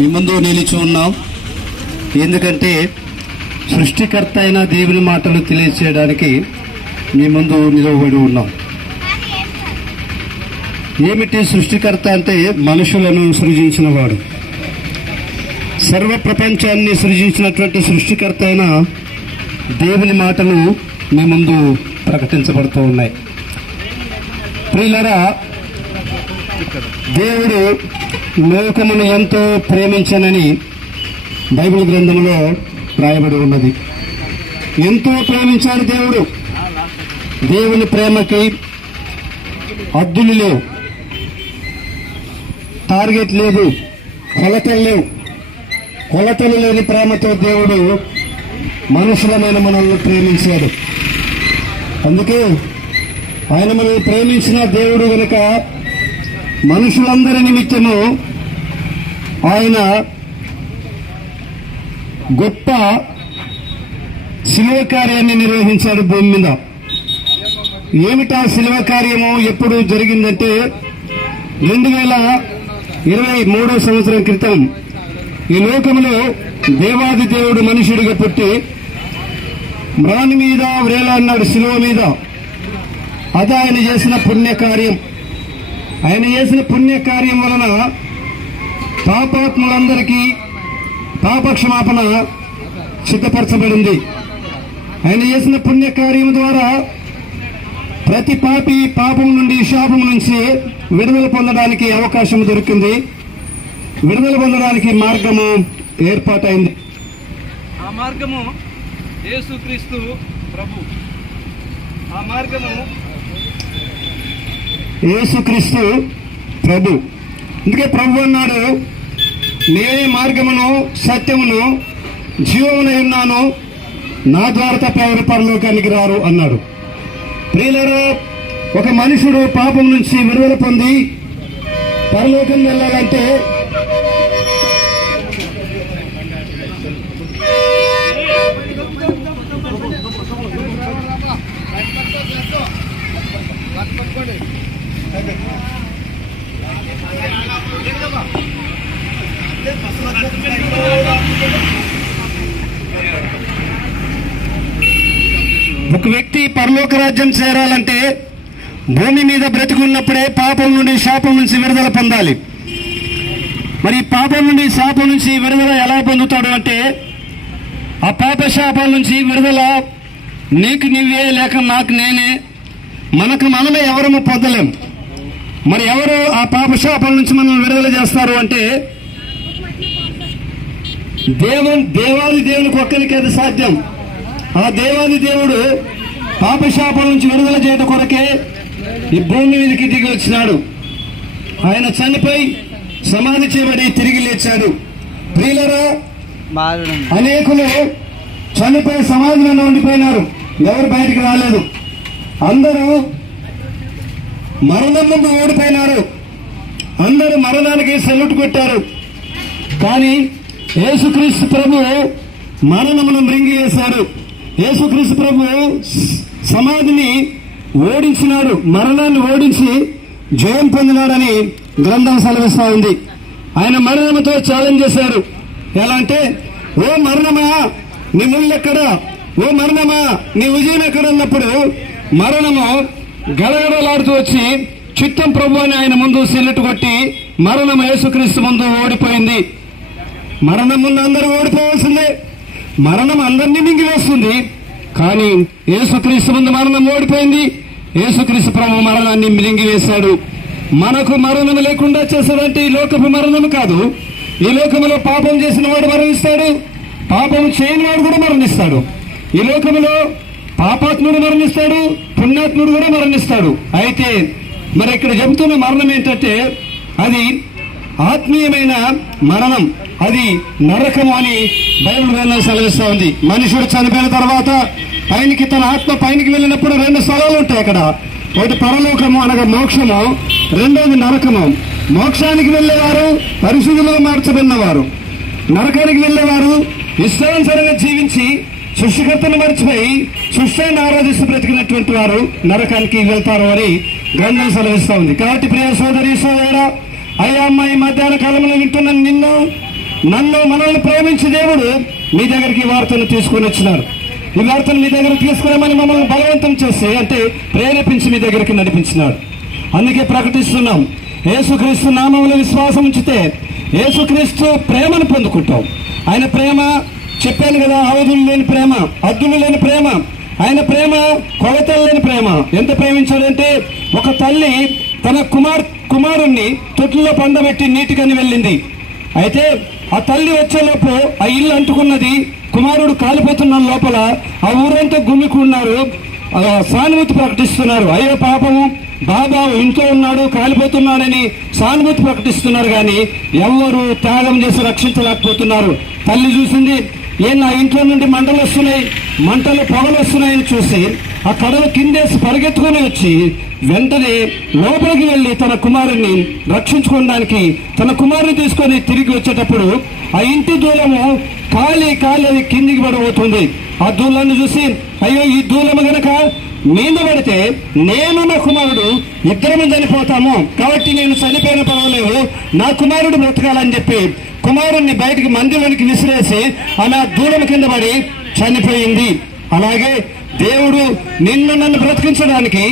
మీ ముందు నిలిచి ఉన్నాం. ఎందుకంటే సృష్టికర్త అయిన దేవుని మాటలు తెలియచేయడానికి మీ ముందు నిలవబడి ఉన్నాం. ఏమిటి సృష్టికర్త అంటే? మనుషులను సృజించిన వాడు, సర్వ ప్రపంచాన్ని సృజించినటువంటి సృష్టికర్త అయిన దేవుని మాటలు మీ ముందు ప్రకటించబడుతూ ఉన్నాయి. ప్రియులారా, దేవుడు లోకమును ఎంతో ప్రేమించనని బైబిల్ గ్రంథంలో రాయబడి ఉన్నది. ఎంతో ప్రేమించాడు దేవుడు. దేవుని ప్రేమకి హద్దులు లేవు, టార్గెట్ లేదు, కొలతలు లేవు. కొలతలు లేని ప్రేమతో దేవుడు మనుషులమైన మనల్ని ప్రేమించాడు. అందుకే ఆయన మనల్ని ప్రేమించిన దేవుడు కనుక మనుషులందరి నిమిత్తము ఆయన గొప్ప శిలువ కార్యాన్ని నిర్వహించాడు భూమి మీద. ఏమిటా శిలువ కార్యము ఎప్పుడు జరిగిందంటే 2023 సంవత్సరం క్రితం ఈ లోకంలో దేవాది దేవుడు మనుషుడిగా పుట్టి మ్రాని మీద వ్రేలాడినాడు శిలువ మీద. అది ఆయన చేసిన పుణ్యకార్యం. ఆయన చేసిన పుణ్యకార్యం వలన పాపాత్ములందరికీ పాపక్షమాపణ సిద్ధపరచబడింది. ఆయన చేసిన పుణ్యకార్యం ద్వారా ప్రతి పాపి పాపం నుండి, శాపం నుంచి విడుదల పొందడానికి అవకాశం దొరికింది. విడుదల పొందడానికి మార్గము ఏర్పాటైంది. ఆ మార్గము యేసుక్రీస్తు ప్రభు. ఆ మార్గము యేసుక్రీస్తు ప్రభు. అందుకే ప్రభు అన్నాడు, నేనే మార్గమును, సత్యమును, జీవమునై ఉన్నాను, నా ద్వారా తప్ప ఎవరు పరలోకానికి రారు అన్నాడు. ప్రియులారా, ఒక మనుషుడు పాపం నుంచి విడుదల పొంది పరలోకం వెళ్ళాలంటే ఒక వ్యక్తి పరలోక రాజ్యం చేరాలంటే భూమి మీద బ్రతికున్నప్పుడే పాపం నుండి, శాపం నుంచి విడుదల పొందాలి. మరి పాపం నుండి, శాపం నుంచి విడుదల ఎలా పొందుతాడు అంటే, ఆ పాప శాపాల నుంచి విడుదల నీకు నీవే లేక నాకు నేనే, మనకు మనమే ఎవరము పొందలేం. మరి ఎవరు ఆ పాప శాపాల నుంచి మనం విడుదల చేస్తారు అంటే, దేవాది దేవునికి ఒక్కరికి అది సాధ్యం. ఆ దేవాది దేవుడు పాపశాపం నుంచి విడుదల చేయడం కొరకే ఈ భూమి మీదకి దిగి వచ్చినాడు. ఆయన చనిపోయి సమాధి చేయబడి తిరిగి లేచాడు. ప్రియులరా, అనేకులు చనిపోయి సమాధిలో ఉండిపోయినారు, ఎవరు బయటికి రాలేదు. అందరూ మరణం ముందు ఓడిపోయినారు, అందరూ మరణానికి సెల్యూట్ కొట్టారు. కానీ యేసుక్రీస్తు ప్రభు మరణమును మృంగివేశాడు. యేసుక్రీస్తు ప్రభు సమాధిని ఓడించినాడు, మరణాన్ని ఓడించి జయం పొందినాడని గ్రంథం సెలవిస్తా ఉంది. ఆయన మరణముతో ఛాలెంజ్ చేశారు. ఎలా అంటే, ఓ మరణమా నీ ముళ్ళెక్కడా, ఓ మరణమా నీ విజయం ఎక్కడ అన్నప్పుడు మరణము గడగడలాడుతూ వచ్చి చిత్తం ప్రభు అని ఆయన ముందు సెల్లుటు కొట్టి మరణం యేసుక్రీస్తు ముందు ఓడిపోయింది. మరణం ముందు అందరూ ఓడిపోవాల్సిందే. మరణం అందరినీ మింగివేస్తుంది. కానీ యేసుక్రీస్తు ముందు మరణం ఓడిపోయింది. యేసుక్రీస్తు ప్రభు మరణాన్ని మింగివేశాడు. మనకు మరణం లేకుండా చేస్తాడంటే ఈ లోకపు మరణం కాదు. ఈ లోకములో పాపం చేసిన వాడు మరణిస్తాడు, పాపం చేయని వాడు కూడా మరణిస్తాడు. ఈ లోకములో పాపాత్ముడు మరణిస్తాడు, పుణ్యాత్ముడు కూడా మరణిస్తాడు. అయితే మరి ఇక్కడ చెబుతున్న మరణం ఏంటంటే, అది ఆత్మీయమైన మరణం, అది నరకము అని బైబిల్ గ్రంథం సెలవిస్తూ ఉంది. మనుషుడు చనిపోయిన తర్వాత పైనకి, తన ఆత్మ పైనకి వెళ్ళినప్పుడు 2 స్థలాలు ఉంటాయి అక్కడ. ఒకటి పరలోకము అనగా మోక్షము, రెండోది నరకము. మోక్షానికి వెళ్ళేవారు పరిశుద్ధులుగా మార్చబడినవారు, నరకానికి వెళ్ళేవారు ఇష్టానుసారంగా జీవించి సృష్టికర్తను మర్చిపోయి సృష్టిని ఆరాధిస్తూ బ్రతికినటువంటి వారు నరకానికి వెళ్తారు అని గ్రంథం సెలవిస్తూ ఉంది. కాబట్టి ప్రియ సోదరి సోదరా, అయ్యా అమ్మాయి మధ్యాహ్న కాలంలో వింటున్న నిన్ను మనల్ని ప్రేమించే దేవుడు మీ దగ్గరికి ఈ వార్తను తీసుకొని వచ్చినారు. ఈ వార్తను మీ దగ్గర తీసుకురామని మమ్మల్ని బలవంతం చేసి అంటే ప్రేరేపించి మీ దగ్గరికి నడిపించినాడు. అందుకే ప్రకటిస్తున్నాం, యేసుక్రీస్తు నామములో విశ్వాసం ఉంచితే యేసుక్రీస్తు ప్రేమను పొందుకుంటాం. ఆయన ప్రేమ చెప్పాను కదా, అవధులు లేని ప్రేమ, అద్దులు లేని ప్రేమ. ఆయన ప్రేమ కొలతలు లేని ప్రేమ. ఎంత ప్రేమించాడంటే ఒక తల్లి తన కుమారుణ్ణి తొట్టిలో పండబెట్టి నీటికని వెళ్ళింది. అయితే ఆ తల్లి వచ్చేలోపు ఆ ఇల్లు అంటుకున్నది. కుమారుడు కాలిపోతున్న లోపల ఆ ఊరంతా గుమ్మికున్నారు, సానుభూతి ప్రకటిస్తున్నారు. అయ్యో పాపము, బాబా ఇంట్లో ఉన్నాడు, కాలిపోతున్నాడని సానుభూతి ప్రకటిస్తున్నారు. కానీ ఎవరు త్యాగం చేసి రక్షించలేకపోతున్నారు. తల్లి చూసింది, నా ఇంట్లో నుండి మంటలు వస్తున్నాయి, మంటలు పొగలు వస్తున్నాయని చూసి ఆ కడవ కిందేసి పరిగెత్తుకొని వచ్చి వెంటనే లోపలికి వెళ్ళి తన కుమారుణ్ణి రక్షించుకోవడానికి తన కుమారుని తీసుకొని తిరిగి వచ్చేటప్పుడు ఆ ఇంటి దూలము కాలి కిందికి పడబోతుంది. ఆ దూలాన్ని చూసి, అయ్యో ఈ దూలము గనక మీద పడితే నేను నా కుమారుడు ఇద్దరము చనిపోతాము, కాబట్టి నేను చనిపోయిన పర్వాలేదు, నా కుమారుడు బ్రతకాలని చెప్పి కుమారుణ్ణి బయటికి మందిలోనికి విసిరేసి ఆమె దూలం కింద పడి చనిపోయింది. అలాగే దేవుడు నన్ను బ్రతికించడానికి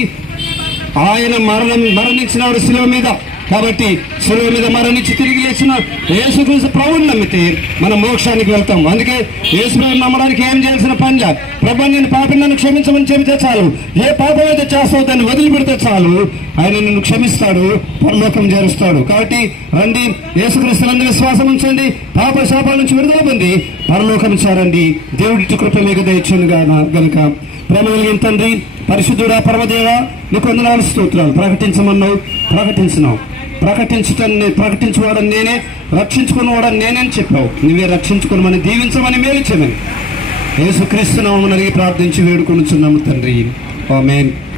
ఆయన మరణించినాడు శిలువ మీద. కాబట్టి శిలువ మీద మరణించి తిరిగి లేచిన యేసుక్రీస్తు ప్రభువుని నమ్మితే మనం మోక్షానికి వెళ్తాం. అందుకే యేసు ప్రభువుని నమ్మడానికి ఏం చేయాల్సిన పనిలా, ప్రభు నేను పాపిని నన్ను క్షమించమని చెబితే చాలు, ఏ పాపం అయితే చేస్తావు దాన్ని వదిలిపెడితే చాలు, ఆయన నిన్ను క్షమిస్తాడు, పరలోకం చేరుస్తాడు. కాబట్టి రండి, యేసుక్రీస్తునందు విశ్వాసం ఉంచండి, పాప శాపాల నుంచి విడుదల పొంది పరలోకం చేరండి. దేవుడి కృప మీకు దయచేయను గనుక ప్రేమ కలిగిన తండ్రి, పరిశుద్ధుడా, పరమదేవ, నీకు వందనాలు స్తోత్రాలు. ప్రకటించమన్నావు, ప్రకటించినావు. ప్రకటించుకోవడం నేనే, రక్షించుకున్నవాడని నేనేని చెప్పావు. నువ్వే రక్షించుకోమని, దీవించమని, మేలు చేయమని యేసుక్రీస్తు నామమున అడిగి ప్రార్థించి వేడుకొనుచున్నాము తండ్రి. ఆమేన్.